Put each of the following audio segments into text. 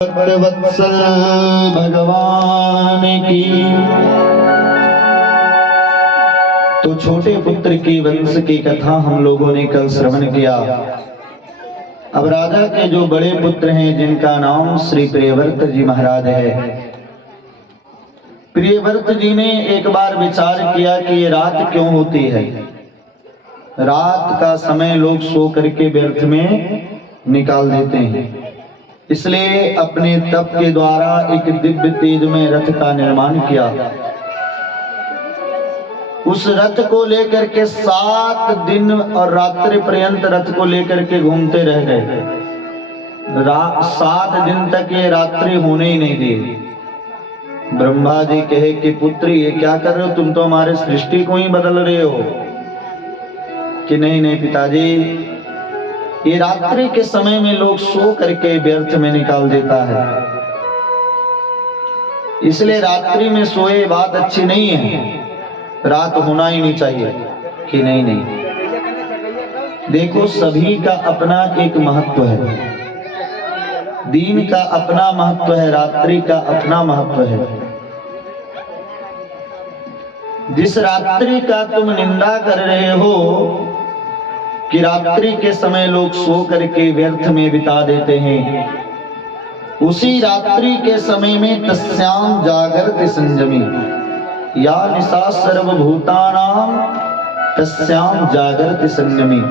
वत्सल भगवान की। तो छोटे पुत्र की वंश की कथा हम लोगों ने कल श्रवण किया। अब राजा के जो बड़े पुत्र हैं जिनका नाम श्री प्रियव्रत जी महाराज है, प्रियव्रत जी ने एक बार विचार किया कि ये रात क्यों होती है। रात का समय लोग सो करके व्यर्थ में निकाल देते हैं, इसलिए अपने तप के द्वारा एक दिव्य तेजमय रथ का निर्माण किया। उस रथ को लेकर के 7 दिन और रात्रि पर्यंत रथ को लेकर के घूमते रह गए। 7 दिन तक ये रात्रि होने ही नहीं दी। ब्रह्मा जी कहे कि पुत्र ये क्या कर रहे हो, तुम तो हमारे सृष्टि को ही बदल रहे हो। कि नहीं नहीं पिताजी, ये रात्रि के समय में लोग सो करके व्यर्थ में निकाल देता है, इसलिए रात्रि में सोए बात अच्छी नहीं है, रात होना ही नहीं चाहिए। कि नहीं नहीं, देखो सभी का अपना एक महत्व है। दिन का अपना महत्व है, रात्रि का अपना महत्व है। जिस रात्रि का तुम निंदा कर रहे हो कि रात्रि के समय लोग सो करके व्यर्थ में बिता देते हैं, उसी रात्रि के समय में तस्याम जागृति संयमी या निशा सर्वभूतानाम तस्याम जागृति संयमी।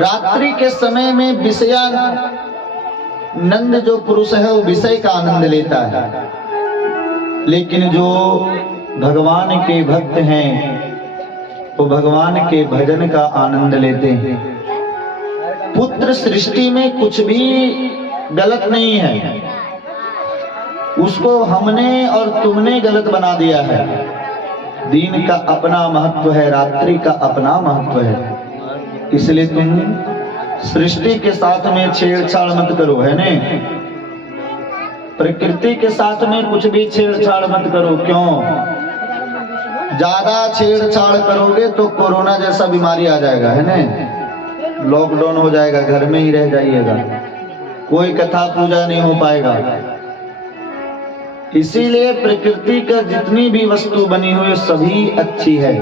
रात्रि के समय में विषयानंद जो पुरुष है वो विषय का आनंद लेता है, लेकिन जो भगवान के भक्त हैं वो भगवान के भजन का आनंद लेते हैं। पुत्र सृष्टि में कुछ भी गलत नहीं है, उसको हमने और तुमने गलत बना दिया है। दिन का अपना महत्व है, रात्रि का अपना महत्व है, इसलिए तुम सृष्टि के साथ में छेड़छाड़ मत करो, है ने। प्रकृति के साथ में कुछ भी छेड़छाड़ मत करो। क्यों? ज्यादा छेड़छाड़ करोगे तो कोरोना जैसा बीमारी आ जाएगा, है ना। लॉकडाउन हो जाएगा, घर में ही रह जाइएगा, कोई कथा पूजा नहीं हो पाएगा। इसीलिए प्रकृति का जितनी भी वस्तु बनी हुई सभी अच्छी है।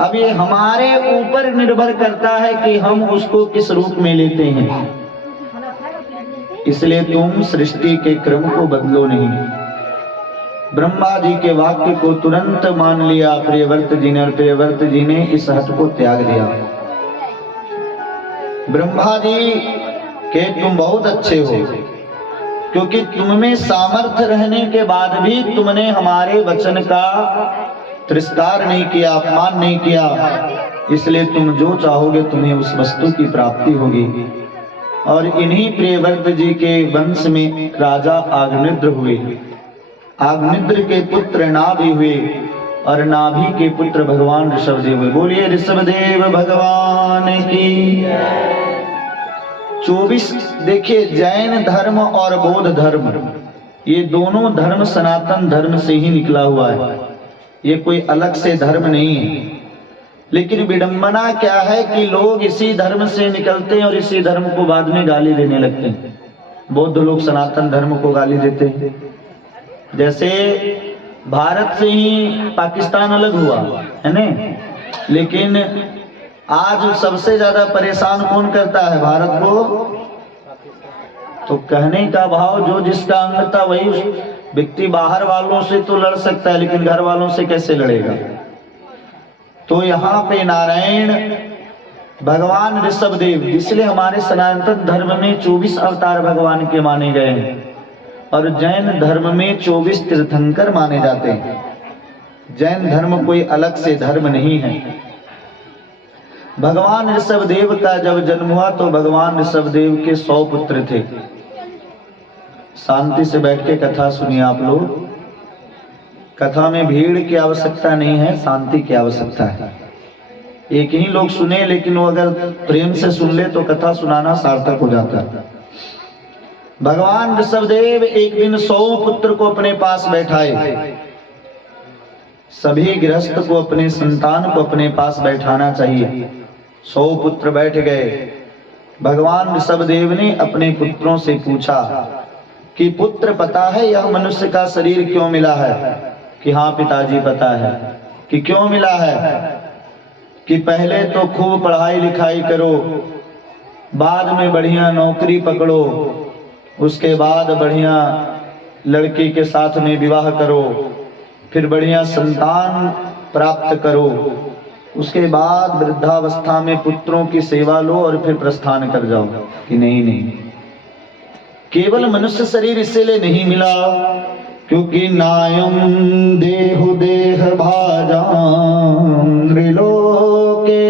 अब ये हमारे ऊपर निर्भर करता है कि हम उसको किस रूप में लेते हैं। इसलिए तुम सृष्टि के क्रम को बदलो नहीं। ब्रह्मा जी के वाक्य को तुरंत मान लिया प्रियव्रत जी ने, और प्रियव्रत जी ने इस हट को त्याग दिया। ब्रह्मा जी के तुम बहुत अच्छे हो, क्योंकि तुम में सामर्थ्य रहने के बाद भी तुमने हमारे वचन का तिरस्कार नहीं किया, अपमान नहीं किया, इसलिए तुम जो चाहोगे तुम्हें उस वस्तु की प्राप्ति होगी। और इन्हीं प्रियव्रत जी के वंश में राजा आग्निद्र हुए। आग्निद्र के पुत्र नाभि हुए और नाभि के पुत्र भगवान ऋषभदेव हुए। बोलिए ऋषभदेव भगवान की। 24 देखिए, जैन धर्म और बौद्ध धर्म, ये दोनों धर्म सनातन धर्म से ही निकला हुआ है, ये कोई अलग से धर्म नहीं है। लेकिन विडंबना क्या है कि लोग इसी धर्म से निकलते हैं और इसी धर्म को बाद में गाली देने लगते हैं। बौद्ध लोग सनातन धर्म को गाली देते हैं। जैसे भारत से ही पाकिस्तान अलग हुआ, है ना, लेकिन आज सबसे ज्यादा परेशान कौन करता है भारत को? तो कहने का भाव, जो जिसका अंग था वही व्यक्ति बाहर वालों से तो लड़ सकता है, लेकिन घर वालों से कैसे लड़ेगा। तो यहाँ पे नारायण भगवान ऋषभदेव, इसलिए हमारे सनातन धर्म में 24 अवतार भगवान के माने गए हैं, और जैन धर्म में 24 तीर्थंकर माने जाते हैं। जैन धर्म कोई अलग से धर्म नहीं है। भगवान ऋषभदेव का जब जन्म हुआ तो भगवान ऋषभदेव के 100 पुत्र थे। शांति से बैठ के कथा सुनिए आप लोग। कथा में भीड़ की आवश्यकता नहीं है, शांति की आवश्यकता है। एक ही लोग सुने, लेकिन वो अगर प्रेम से सुन ले तो कथा सुनाना सार्थक हो जाता है। भगवान ऋषभदेव एक दिन 100 पुत्र को अपने पास बैठाए। सभी गृहस्थ को अपने संतान को अपने पास बैठाना चाहिए। 100 पुत्र बैठ गए। भगवान ऋषभदेव ने अपने पुत्रों से पूछा कि पुत्र पता है यह मनुष्य का शरीर क्यों मिला है? कि हाँ पिताजी पता है। कि क्यों मिला है? कि पहले तो खूब पढ़ाई लिखाई करो, बाद में बढ़िया नौकरी पकड़ो, उसके बाद बढ़िया लड़की के साथ में विवाह करो, फिर बढ़िया संतान प्राप्त करो, उसके बाद वृद्धावस्था में पुत्रों की सेवा लो और फिर प्रस्थान कर जाओ। कि नहीं नहीं, केवल मनुष्य शरीर इसीलिए नहीं मिला क्योंकि नायम देहु देह भाजान त्रिलोके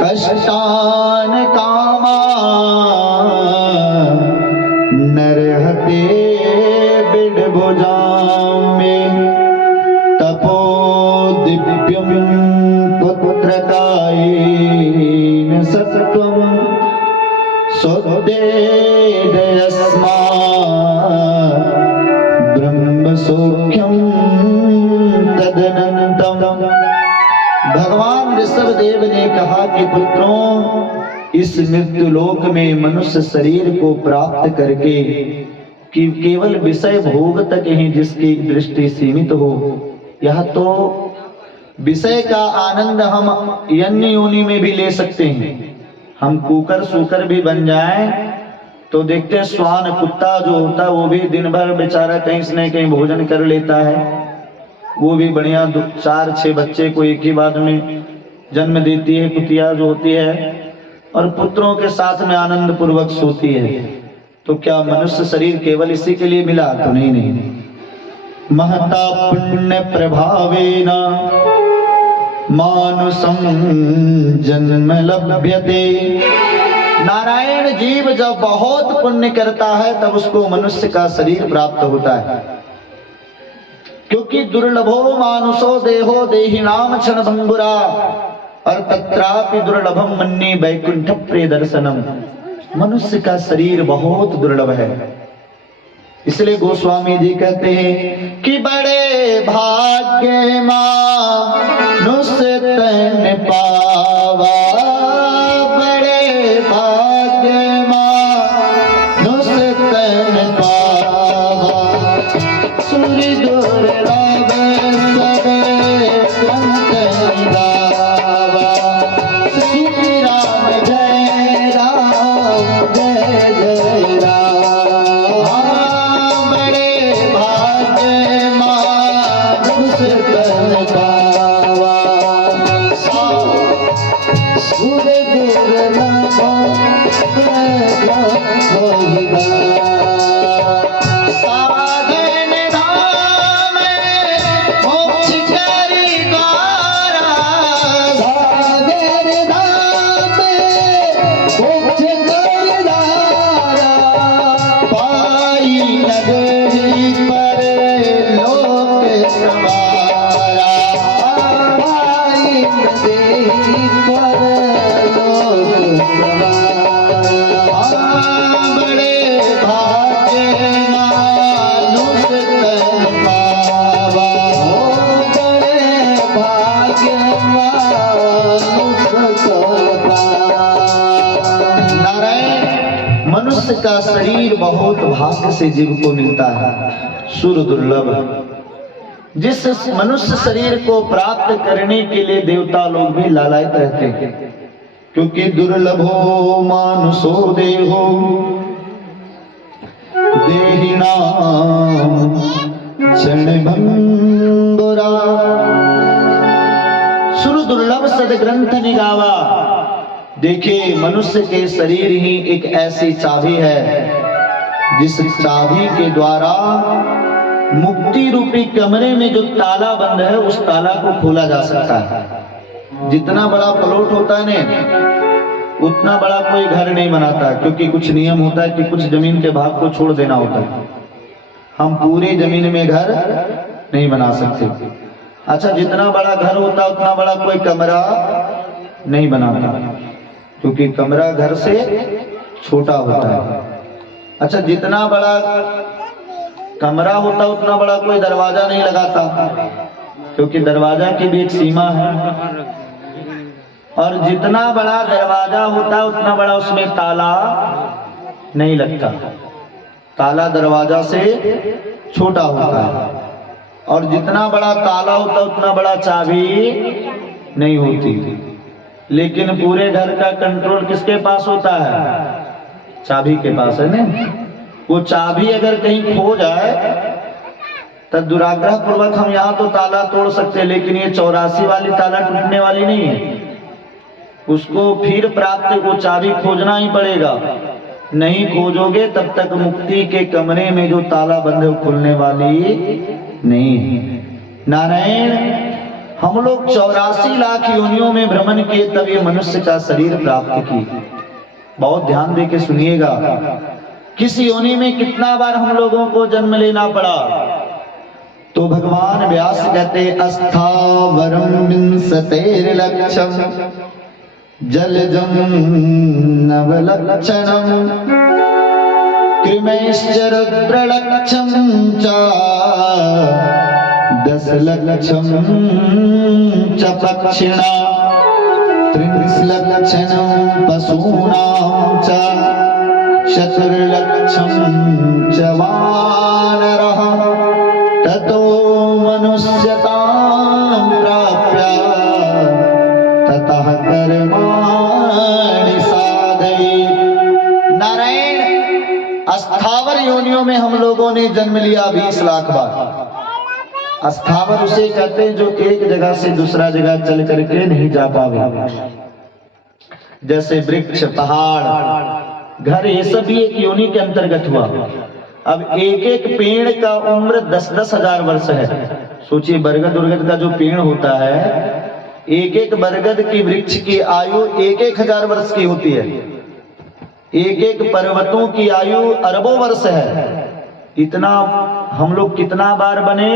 कष्टान कामा नरहते बिडभुजाम में तपो दिव्यम पुत्रकायेन सत्वम ब्रह्म सौख्यम तदनंतम। भगवान ऋषभदेव ने कहा कि पुत्रों, इस मृत्यु लोक में मनुष्य शरीर को प्राप्त करके कि केवल विषय भोग तक ही जिसकी दृष्टि सीमित हो, यह तो विषय का आनंद हम यज्ञ योनि में भी ले सकते हैं। हम कुकर सूकर भी बन जाएं तो देखते हैं श्वान कुत्ता जो होता है वो भी दिन भर बेचारा कहीं से न कहीं भोजन कर लेता है, वो भी बढ़िया 4-6 बच्चे को एक ही बार में जन्म देती है कुतिया जो होती है, और पुत्रों के साथ में आनंद पूर्वक सोती है। तो क्या मनुष्य शरीर केवल इसी के लिए मिला? तो नहीं नहीं, महता पुण्य प्रभावेन मानुषं जन्म लभ्यते। नारायण जीव जब बहुत पुण्य करता है तब उसको मनुष्य का शरीर प्राप्त होता है, क्योंकि दुर्लभो मानुषो देहो देहिनाम क्षण भंगुरा और तत्रापि दुर्लभम मन्ये वैकुंठ प्रिय दर्शनम। मनुष्य का शरीर बहुत दुर्लभ है, इसलिए गोस्वामी जी कहते हैं कि बड़े भाग्य मानुष्य तन पावा, बड़े भाग्य मानुष्य तन पावा, सूर्य दुर्लभ सब संतन गावा, श्री राम जय राम जय जय राम। मनुष्य का शरीर बहुत भाग्य से जीव को मिलता है, सुर दुर्लभ। जिस मनुष्य शरीर को प्राप्त करने के लिए देवता लोग भी लालायित रहते हैं, क्योंकि दुर्लभो मानुषो देहो देहिनाम क्षण भंगुरा। सुर दुर्लभ सदग्रंथ निगावा। देखिए, मनुष्य के शरीर ही एक ऐसी चाबी है जिस चाबी के द्वारा मुक्ति रूपी कमरे में जो ताला बंद है उस ताला को खोला जा सकता है। जितना बड़ा प्लॉट होता है ना, उतना बड़ा कोई घर नहीं बनाता, क्योंकि कुछ नियम होता है कि कुछ जमीन के भाग को छोड़ देना होता है। हम पूरे जमीन में घर नहीं बना सकते। अच्छा, जितना बड़ा घर होता उतना बड़ा कोई कमरा नहीं बनाता, क्योंकि कमरा घर से छोटा होता है। अच्छा, जितना बड़ा कमरा होता उतना बड़ा कोई दरवाजा नहीं लगाता, क्योंकि दरवाजा की भी एक सीमा है। और जितना बड़ा दरवाजा होता है उतना बड़ा उसमें ताला नहीं लगता। ताला दरवाजा से छोटा होता है, और जितना बड़ा ताला होता है उतना बड़ा चाबी नहीं होती। लेकिन पूरे घर का कंट्रोल किसके पास होता है? चाबी के पास है ना। वो चाबी अगर कहीं खो जाए तो दुराग्रह पूर्वक हम यहाँ तो ताला तोड़ सकते हैं, लेकिन ये 84 वाली ताला टूटने वाली नहीं है। उसको फिर प्राप्त वो चाबी खोजना ही पड़ेगा। नहीं खोजोगे तब तक मुक्ति के कमरे में जो ताला बंद है वो खुलने वाली नहीं है। नारायण, हम लोग 84 लाख योनियों में भ्रमण किए तब ये मनुष्य का शरीर प्राप्त की। बहुत ध्यान दे के सुनिएगा, किस योनि में कितना बार हम लोगों को जन्म लेना पड़ा। तो भगवान व्यास कहते अस्थावरम विंशतेर्लक्षम जलजम नवलक्षणम कृमैश्च रुद्रलक्षम च 10 लक्षम च पक्षिणा 30 लक्षणम पशूनां च 4 लक्षम च वानरः ततो मनुष्यतां प्राप्य ततः कर्माणि साधयेत्। नारायण, अस्थावर योनियों में हम लोगों ने जन्म लिया 20 लाख बार। अस्थावर उसे कहते हैं जो एक जगह से दूसरा जगह चल करके नहीं जा पावे। जैसे वृक्ष, पहाड़, घर, ये सब भी एक योनि के अंतर्गत हुआ। अब एक एक पेड़ का उम्र 10-10 हजार वर्ष है। सोचिए, बरगद उर्गद का जो पेड़ होता है, एक एक बरगद की वृक्ष की आयु 1-1 हजार वर्ष की होती है। एक एक पर्वतों की आयु अरबों वर्ष है। इतना हम लोग कितना बार बने?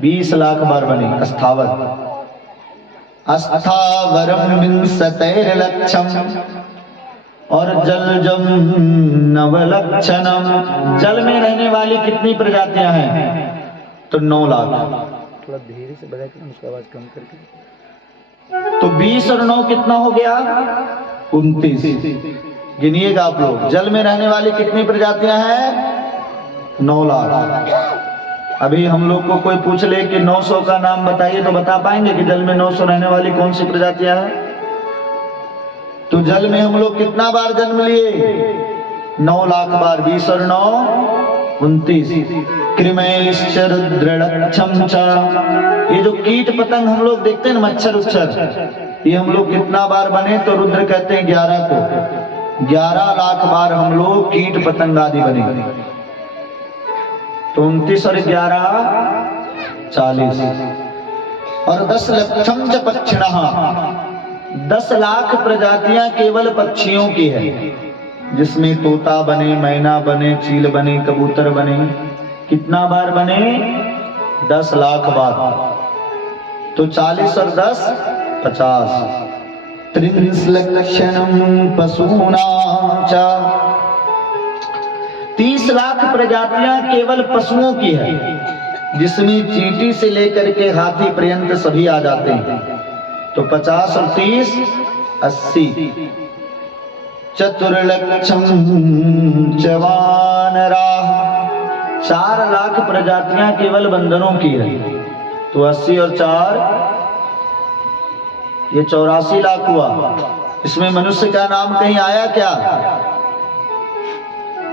20 लाख बार बने। अस्थावर अस्थावरम विंशतेर्लक्षम और जलजम नवलक्षणम। जल में रहने वाली कितनी प्रजातियां हैं? तो 9 लाख। थोड़ा धीरे से बजाए उसकी आवाज कम करके। तो 20 और 9 कितना हो गया? 29। गिनिएगा आप लोग, जल में रहने वाली कितनी प्रजातियां हैं? 9 लाख। अभी हम लोग को कोई पूछ ले कि 900 का नाम बताइए, तो बता पाएंगे कि जल में 900 रहने वाली कौन सी प्रजातियां हैं? तो जल में हम लोग कितना बार जन्म लिए? 9 लाख बार। 20 और 9 29। कृमैश्च रुद्रलक्षम च। ये जो कीट पतंग हम लोग देखते हैं, मच्छर उच्छर, ये हम लोग कितना बार बने? तो रुद्र कहते हैं 11 को। 11 लाख बार हम लोग कीट पतंग आदि बने। तो 29 और 11 40। और 10 लक्षम च पक्षिणः। 10 लाख प्रजातियां केवल पक्षियों की है, जिसमें तोता बने, मैना बने, चील बने, कबूतर बने। कितना बार बने? 10 लाख बार। तो 40 और 10 50। 30 लक्षणम पशूनां च। 30 लाख प्रजातियां केवल पशुओं की है, जिसमें चींटी से लेकर के हाथी पर्यंत सभी आ जाते हैं। तो 50 और 30 80। 4 लक्षम च वानराः। 4 लाख प्रजातियां केवल बंदरों की है। तो 80 और 4 ये 84 लाख हुआ। इसमें मनुष्य का नाम कहीं आया क्या?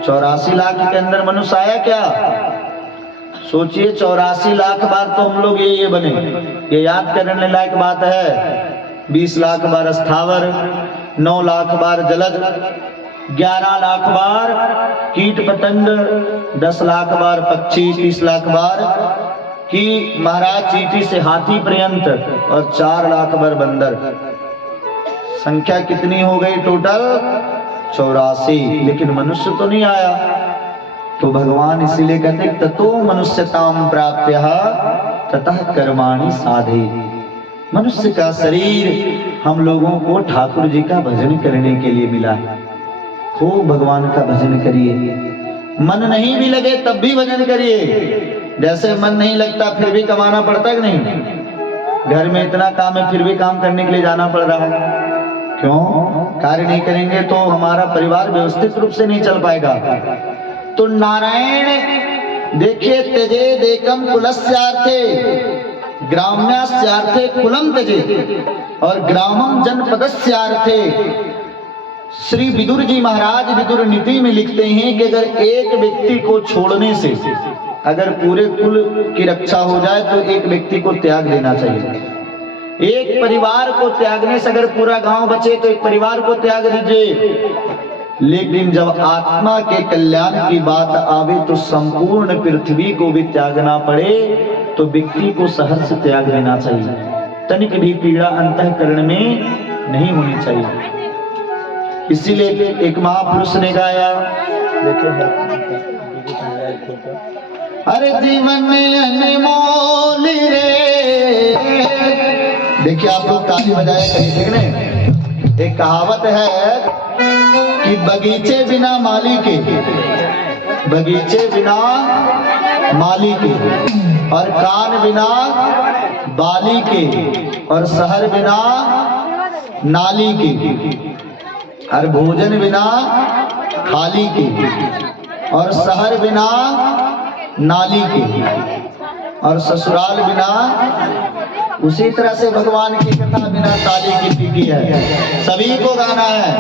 84 लाख के अंदर मनुष्य आया क्या? सोचिए, 84 लाख बार तो हम लोग ये बने। ये याद करने लायक बात है। 20 लाख बार अस्थावर, 9 लाख बार जलज, 11 लाख बार कीट पतंग, 10 लाख बार पक्षी, 30 लाख बार कि महाराज चींटी से हाथी पर्यंत, और 4 लाख बार बंदर। संख्या कितनी हो गई टोटल? 84। लेकिन मनुष्य तो नहीं आया। तो भगवान इसीलिए कहते ततो मनुष्यताम प्राप्य ततः कर्माणि साधयेत्। मनुष्य का शरीर हम लोगों को ठाकुर जी का भजन करने के लिए मिला है। खूब भगवान का भजन करिए। मन नहीं भी लगे तब भी भजन करिए। जैसे मन नहीं लगता फिर भी कमाना पड़ता है कि नहीं? घर में इतना काम है फिर भी काम करने के लिए जाना पड़ रहा है। क्यों? कार्य नहीं करेंगे तो हमारा परिवार व्यवस्थित रूप से नहीं चल पाएगा। तो नारायण देखिए, त्यजे देकम कुलस्यार्थे ग्राम्यास्यार्थे कुलम त्यजे और ग्रामम जनपदस्यार्थे। श्री विदुर जी महाराज विदुर नीति में लिखते हैं कि अगर एक व्यक्ति को छोड़ने से अगर पूरे कुल की रक्षा हो जाए तो एक व्यक्ति को त्याग देना चाहिए। एक परिवार को त्यागने से अगर पूरा गांव बचे तो एक परिवार को त्याग दीजिए, लेकिन जब आत्मा के कल्याण की बात आवे तो संपूर्ण पृथ्वी को भी त्यागना पड़े तो व्यक्ति को सहर्ष त्याग देना चाहिए। तनिक भी पीड़ा अंतःकरण में नहीं होनी चाहिए। इसीलिए एक महापुरुष ने गाया, अरे जीवन में अनमोल रे। देखिए आप लोग ताली बजाए कहीं, ठीक ने? एक कहावत है कि बगीचे बिना माली के, बगीचे बिना माली के, और कान बिना बाली के, और शहर बिना नाली के, और भोजन बिना थाली के, और शहर बिना नाली के, और ससुराल बिना। उसी तरह से भगवान की कथा बिना ताली की टिकी है। सभी को गाना है।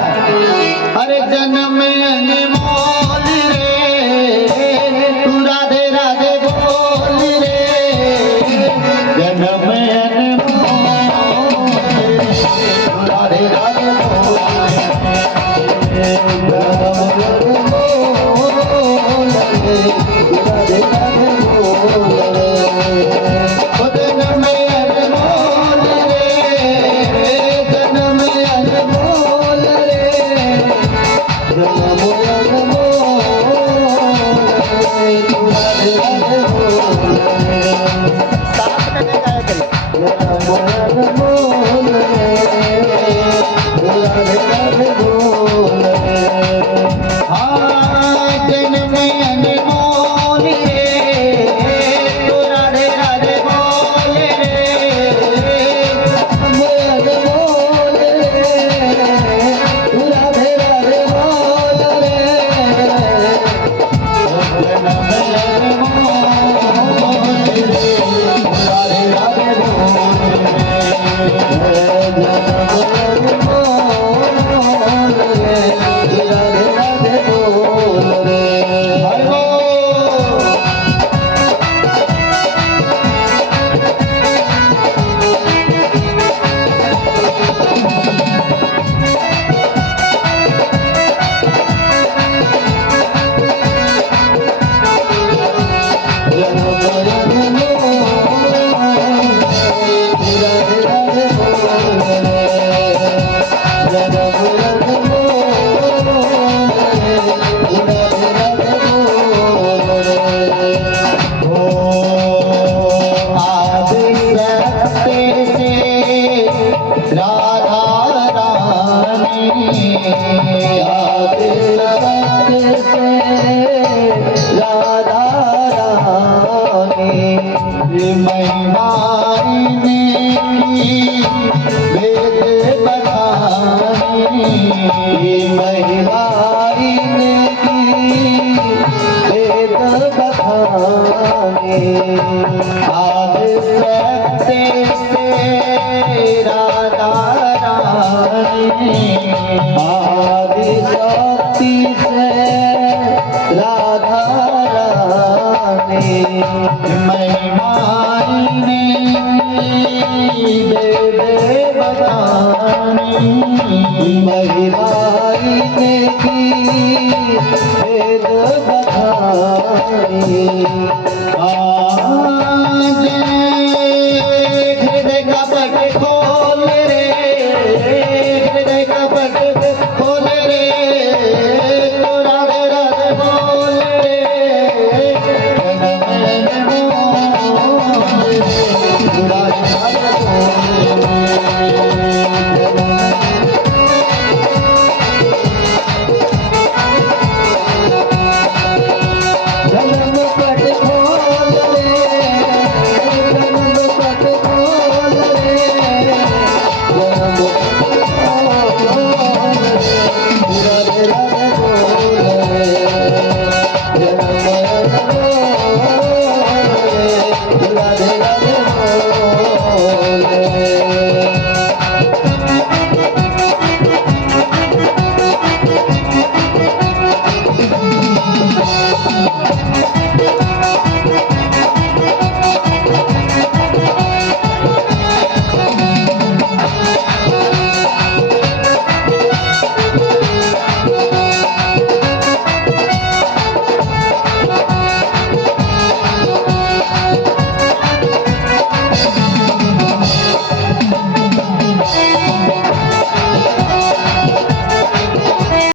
अरे जन्म में अनमोल रे, तू राधे राधे बोल रे। जन्म में अनमोल रे, तू राधे राधे बोल रे। आ